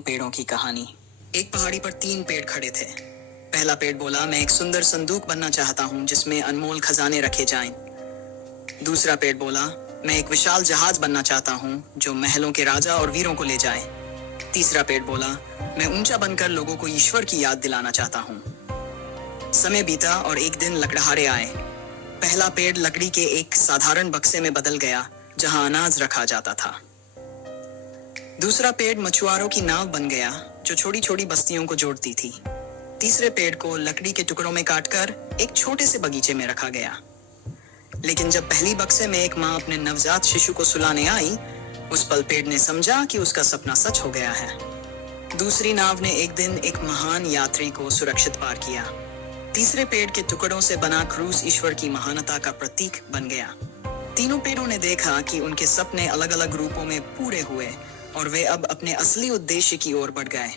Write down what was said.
पेड़ों की कहानी। एक पहाड़ी पर 3 पेड़ खड़े थे। पहला पेड़ बोला, मैं एक सुंदर संदूक बनना चाहता हूँ जिसमें अनमोल खजाने रखे जाएं। दूसरा पेड़ बोला, मैं एक विशाल जहाज बनना चाहता हूँ जो महलों के राजा और वीरों को ले जाए। तीसरा पेड़ बोला, मैं ऊंचा बनकर लोगों को ईश्वर की याद दिलाना चाहता हूँ। समय बीता और एक दिन लकड़हारे आए। पहला पेड़ लकड़ी के एक साधारण बक्से में बदल गया जहां अनाज रखा जाता था। दूसरा पेड़ मछुआरों की नाव बन गया जो छोटी छोटी बस्तियों को जोड़ती थी। तीसरे पेड़ को लकड़ी के टुकड़ों में काटकर एक छोटे से बगीचे में रखा गया। लेकिन जब पहली बक्से में एक माँ अपने नवजात शिशु को सुलाने आई, उस पल पेड़ ने समझा कि उसका सपना सच हो गया है। दूसरी नाव ने एक दिन एक महान यात्री को सुरक्षित पार किया। तीसरे पेड़ के टुकड़ों से बना क्रूस ईश्वर की महानता का प्रतीक बन गया। तीनों पेड़ों ने देखा कि उनके सपने अलग अलग रूपों में पूरे हुए और वे अब अपने असली उद्देश्य की ओर बढ़ गए।